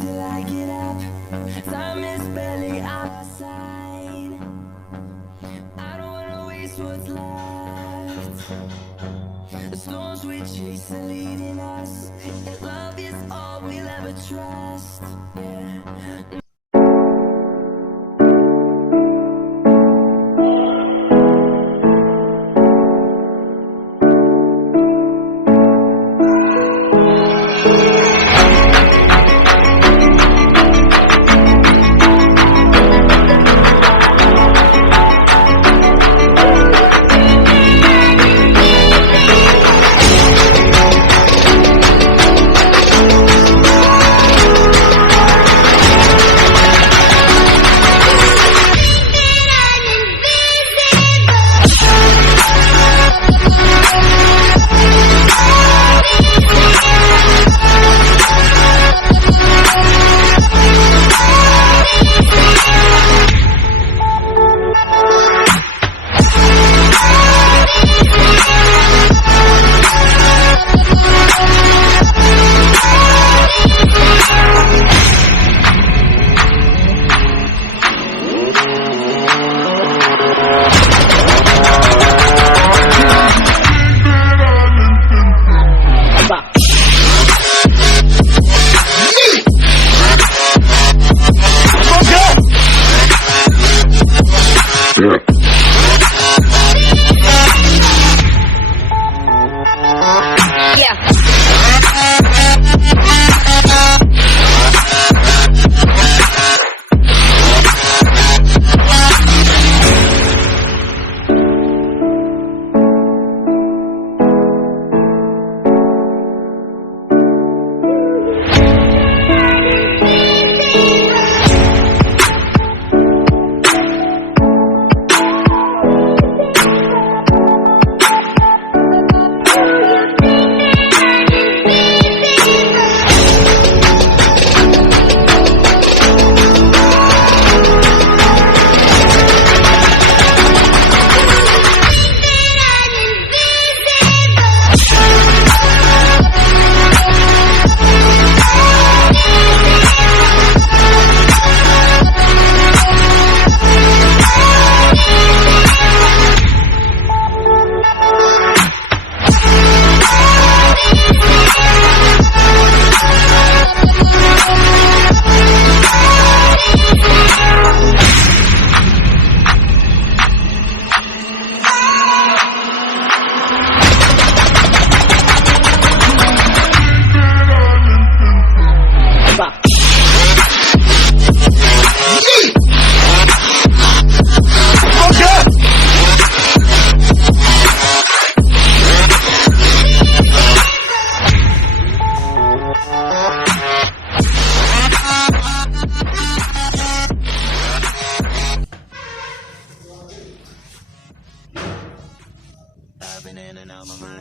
till I get up. Time is barely on our side. I don't wanna waste what's left. The storms we chase are leading us, and love is all we'll ever trust. Yeah.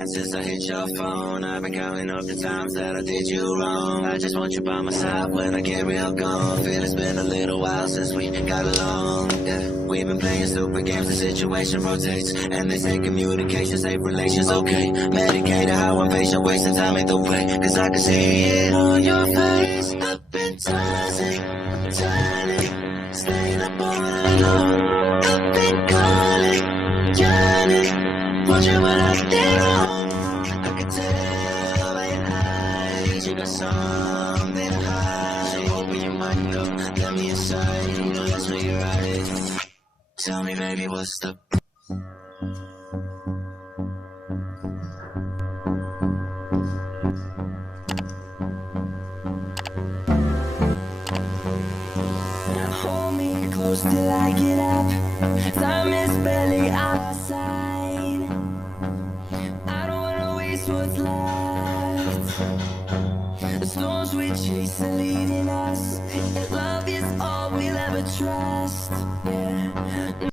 Since I hit your phone, I've been counting up the times that I did you wrong. I just want you by my side when I get real gone. Feel it's been a little while since we got along. Yeah, we've been playing stupid games, the situation rotates, and they say communication save relations. Okay, medicated how I'm patient, wasting time ain't the way, cause I can see it on your face. I've been turning, staying up all night long. I've been calling, yearning, wondering what I did wrong. I can tell by your eyes you got something to hide. So hoping you might know, let me inside. You know that's where you're right. Tell me, baby, what's the Hold me close till I get up. Time is barely on our side. I don't wanna waste what's left. The storms we chase are leading us, and love is all we'll ever trust. Yeah.